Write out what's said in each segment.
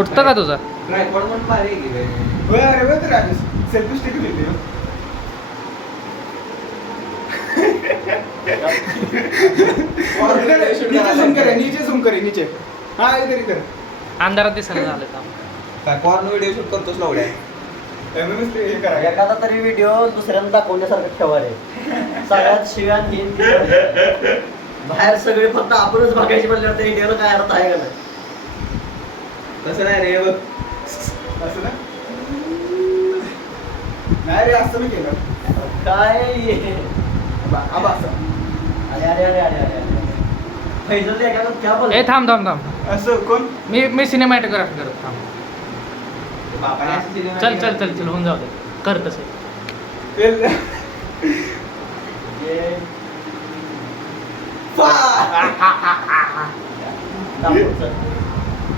फुटतं का तुझा? ट्रायपॉड म्हणून भारी आहे की काय? होय अरे होय तर राजेश सेल्फी स्टिक घेते हो. नीचे झूम करे नीचे. हा इधर इधर. अंधारात दिसायला झालं का? काय पॉर्न व्हिडिओ शूट करतोस लावड्या? MMS ते हे करा. एखादा तरी व्हिडिओ दुसऱ्यांना दाखवण्यासारखं ठेवा रे. सगळ्यात शिव्यान घेईन बाहेर सगळे फक्त आपणच बघायची म्हणल्यावर त्या व्हिडिओला काय अर्थ आहे का नाही? तसं नाही रे बघ. असं ना? नाही रे असं मी केलं. काय आबा असं. अरे अरे अरे अरे अरे फैजल ते एखादा क्या बोल ए थांब. असं कोण? मी सिनेमॅटोग्राफी करत थांब. बापाने असं दिलं चल नाही. चल चल चल होऊन जाऊ दे. कर तसं. तेल.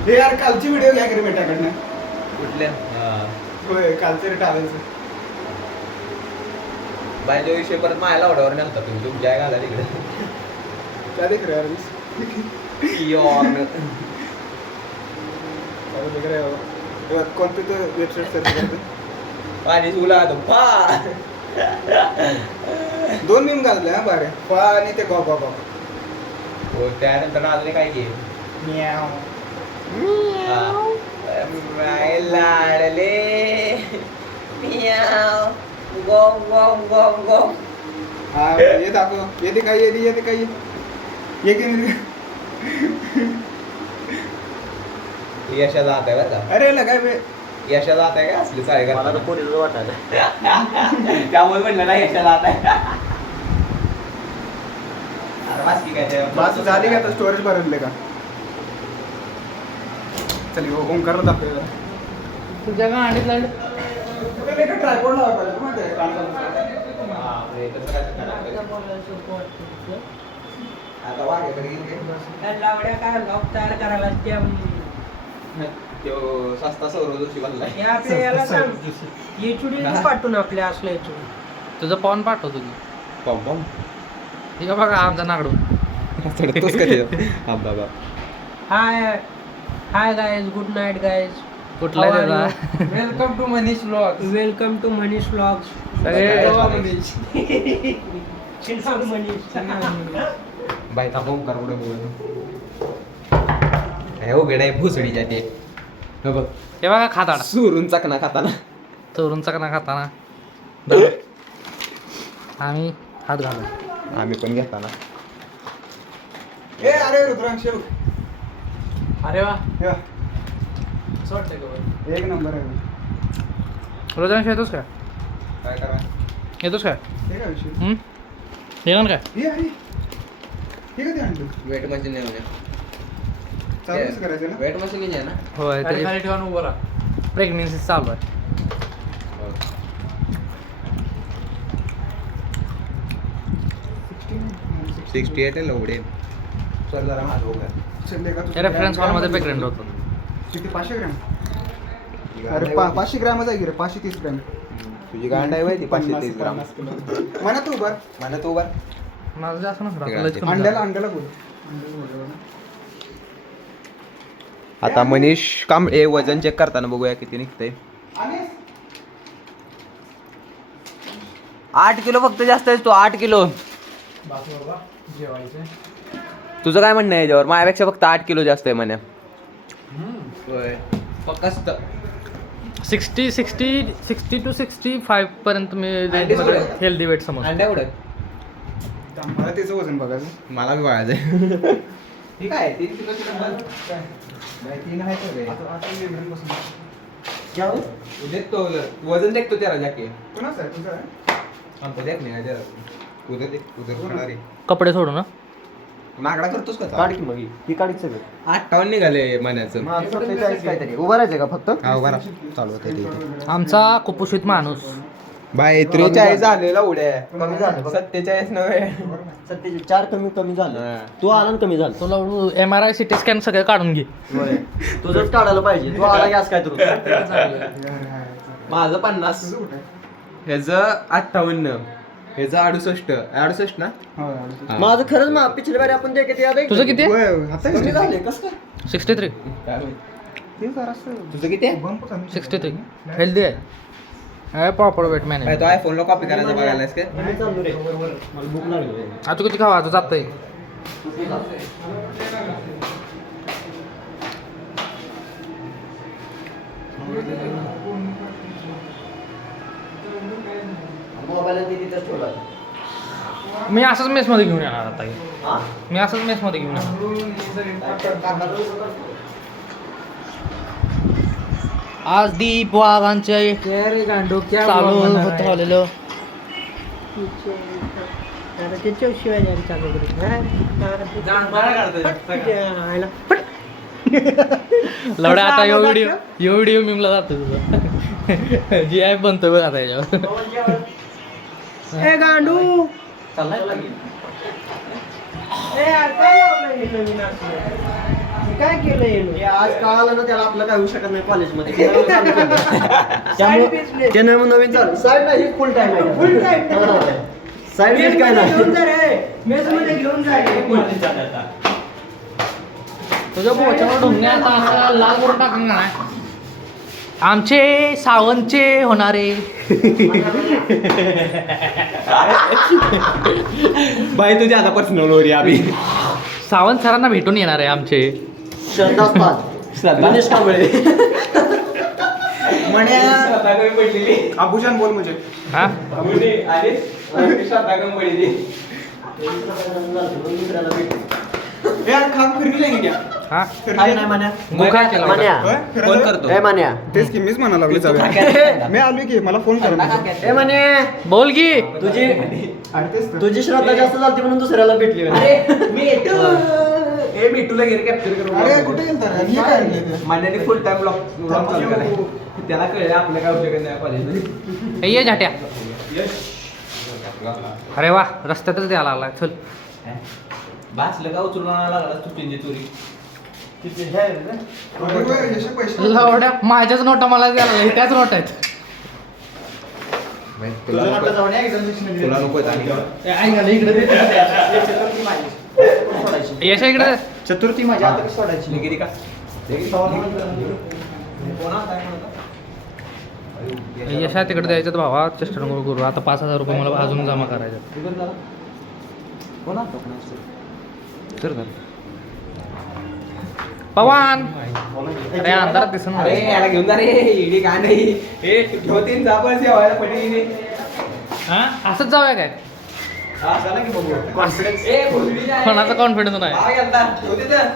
हे यार कालची व्हिडिओ घ्या की रे बेटाकडनं. कुठल्या? होय कालचं रे टाळायचं. बायचा विषय परत माझ्या लावड्यावर नव्हता तुम्ही तुमच्या घाला तिकडे. क्या देख रहे हो यार? देख रहे हो? तेव्हा कोणते तर वेबसाईट सर्च करते. पाणी सुला पा 2 मीम घालले हा बारे. फा आणि ते गॉ गॉ गॉ. हो त्यानंतर अजून काय की म्याव. माय लाडले मियाव गोम गोम गोम गोम. हा ये दाखव. येते काय येते काय ये की नाही? यशा जात आहे बरं का? अरे लगाय बे. यशा जात आहे का असली चाळे मला तर करता पोरीचं वाटायला त्यामुळे म्हणलं ना यशा जात आहे. अरे बस की काय ते. बस झाली का आता स्टोरेज भरले का? चल हो ओंकारला दाखव. तुझ्या गाडीत लाईट ट्रायपॉड लावा पाहिजे माहिती आहे काम बापरे, तसं काय करायचं? आता वाघ तरी लावड्या काय लॉक तयार करायला त्यो सस्ता सौरव जोशी बनलाय. हे आपल्या याला सांग एचडी पाठवून आपल्या असलं एचडी. तुझं पाऊन पाठवतो की. पॉम ठीक आहे बघा आमचा नागडू. चढतोस का ते? हा बाबा. Hi guys, good night guys. कुठला आहे त्याचा? Welcome to Manish vlogs. Welcome to Manish vlogs. सगळे बाय थांबवून कर पुढे बोल. हे उघड आहे भुसडीच्या ते. हो बघ हे बघा खाताना सुरून चकना खाताना. चोरून चकना खाताना आम्ही हात घालू. आम्ही पण घेताना. ए अरे रुद्रांश बघ. अरे वा हे बघ. असं वाटतं का? एक नंबर आहे. रोजांश येतोस का? काय करा? येतोस का? हे काय विषय? येणार काय? हे आहे. हे कधी आणलं? वेट मशीन आहे म्हणे. चालूच करायचं ना? वेट मशीन आहे ना? होय त्याची प्रेग्नेन्सी चालू आहे. हो. 68 आहे लवडे. सर जरा माझं बघा. चल का त्या रेफरन्स कॉलमध्ये प्रेग्नेंट होतो. किती 500 ग्रॅम? अरे 500 ग्रॅमच आहे की रे 530 ग्रॅम. तुझी गांड आहे ती 530 ग्राम. म्हणा तू बर. मला तो बर. माझं जास्त अंड्याला बोल. आता मनीष कांबळे वजन चेक करताना बघूया किती निघतंय. 8 किलो फक्त जास्त आहेस तू. 8 किलो. तुझं काय म्हणणं आहे याच्यावर? माझ्यापेक्षा फक्त 8 किलो जास्त आहे म्हणे. होय फक्त 60 to 65 पर्यंत मी अंडे सोडून. हेल्दी वेट समज. अंड्या उडत. मला त्याचं वजन बघायचं. मला बी बघायचंय. ठीक आहे 3 किलो 3 आहे तर आता मेंब्रेन बसून. क्या हो? देखतो वजन देखतो त्याला जाके. कोणाचं आहे तुझं आहे? हमको देख नहीं जरा उधर खड़ा रे. कपडे सोडू ना. मागडा करतोस का? काढ की मग ही काढीच सगळं. 58 निघाले महिन्याचं. माझं 47 काहीतरी उभं राहायचं का फक्त? हा बरा चालू होते ते. आमचा कुपोषित माणूस. बाय 43 झालेला उड्या. कमी झालं बघ. 47 नव्हे. 4 कमी झालं. हा. तू आला ना कमी झालं. तुला MRI CT स्कॅन सगळं काढून घे. होय. तुझंच काढायला पाहिजे. तू आला गॅस काय माझं 50. तुझं कुठं आहे? ह्याचं 58. ह्याचं 68 ना? हो, हा. माझं खरंच पिछल्या बारी आपण ते किती याद आहे? तुझं किती आहे? होय, आता कमी झाले कसं काय? 63. काय माहित. ते जरासं तुझं किती आहे बंप कमी 63 हेल्दी आहे प्रॉपर वेट काय मॅनेज तो आयफोनला कॉपी करायचं बघायलास काय मी चाललो रे मला भूक लागली आता किती खावा आता जातंय मोबाईल तिथंच ठेवला मी असंच मेसमध्ये घेऊन येणार आता हे. हा मी असंच मेसमध्ये घेऊन येणार आज दीप वाघांचे अरे गांडू क्या चालू बोल रहा है? झालेलं आता त्याच्याशिवाय यायला चालू करू. आयला. लवड्या आता यो व्हिडिओ मिमला जातो तुझं जी ॲप बनतोय बघ आता याच्यावर ए गांडू चाललाय ए यार, काय लावलंय हे नवीन असलं? हे काय केलं हे हे आज कळालं ना त्याला आपलं काय होऊ शकत नाही कॉलेजमध्ये Side त्यामुळे business. ते नवीन चालू साईड नाही फुल टाइम आहे Full time. साईड मेस काय मध्ये घेऊन नाही जा रे. मेस मध्ये घेऊन जा रे. तुझ्या पोचावर ढोंगणे आता असं लाल करून टाकून नाही आमचे सावंतचे होणारे भाई तुझी आता पर्सनल ओरी आम्ही सावंत सरांना भेटून येणार आहे आमचे श्रद्धास्पाद मनीष कांबळे म्हणे आभूषण बोल मुझे हा यार खाम फिरवी जाएंगे क्या हा काय नाही मान्या काय केलं होतं? मान्या होय? फोन खरं करतो ए मान्या तेच की मीच म्हणायला लागलो जाऊया मी आलोय की मला फोन करा ए मान्या बोल की तुझी अरे तेच तर. तुझी श्रद्धा जास्त झाली म्हणून दुसऱ्याला भेटली ए मी तुला गेले कॅप्चर करून अरे कुठे गेलता रे? मी काय आणलंय ते? मान्याने फुल टाइम ब्लॉग चालू करायला त्याला कळलं आपलं काय उपयोग नाही कॉलेजमध्ये हे ये झाट्या अरे वा रस्त्यातच द्यायला लागला चल बासलं का उचलून आणायला लागला चुकीची चोरी अरे होय, याचे पैसे लवड्या माझ्याच नोटा मला द्यायला लागल्या, त्याच नोट आहेत तुला नको यशा इकडे चतुर्थी माझ्या आता सोडायची निगेरी का यशा तिकडे द्यायचं तर भावा चेष्टा नको करू आता 5,000 रुपये मला अजून जमा करायचे तर पवन अरे अंधारात दिसून अरे याला घेऊन जा रे इडी काय नाही हे ठेवतीन जापळ जेवायला पडली असंच जाऊया काय कॉन्फिडन्स ए भोसडी जा कोणाचा कॉन्फिडन्स नाही भाव घेतला ठेवते तर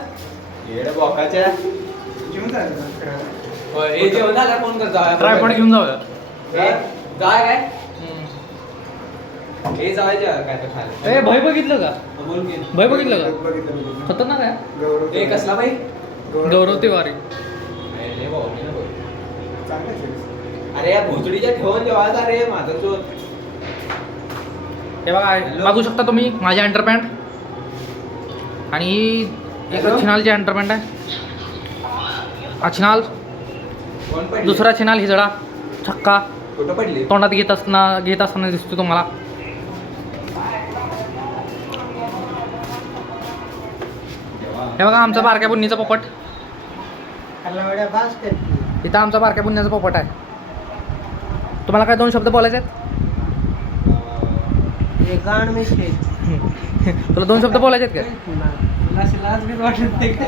येड बोकाच्या घेऊन जायचं ना फिरायला. ए जेवण झालं फोन कर जाऊया ट्रायपॉड घेऊन जाऊया जाय काय हे जायचे काय तर खायला ए भय बघितलं का बोल की भय बघितलं का बघितलं. खतरनाक आहे गौरव ए कसला बाई गौरव तिवारी अरे भाऊ मी ना भाऊ. चांगलं आहे series. अरे या भोसडीच्या ठेवून जेवायचा रे माझा चोर हे बघा बघू शकता तुम्ही माझी अंडरपॅन्ट आणि ही एक छिनालची अंडरपॅन्ट आहे हा छिनाल कोण पडली दुसरा छिनाल हिजडा छक्का कुठं पडली तोंडात घेत असताना दिसतो तुम्हाला हे बघा आमचा बारक्या बुन्नीचा पोपट एवढ्या बास करते. इथं आमचा बारक्या बुन्नीचा पोपट आहे तुम्हाला काय 2 शब्द बोलायचे आहेत हे गाण मिसळे. तुला 2 शब्द बोलायचे आहेत का तुला अशी लाज बीज वाटत नाही का?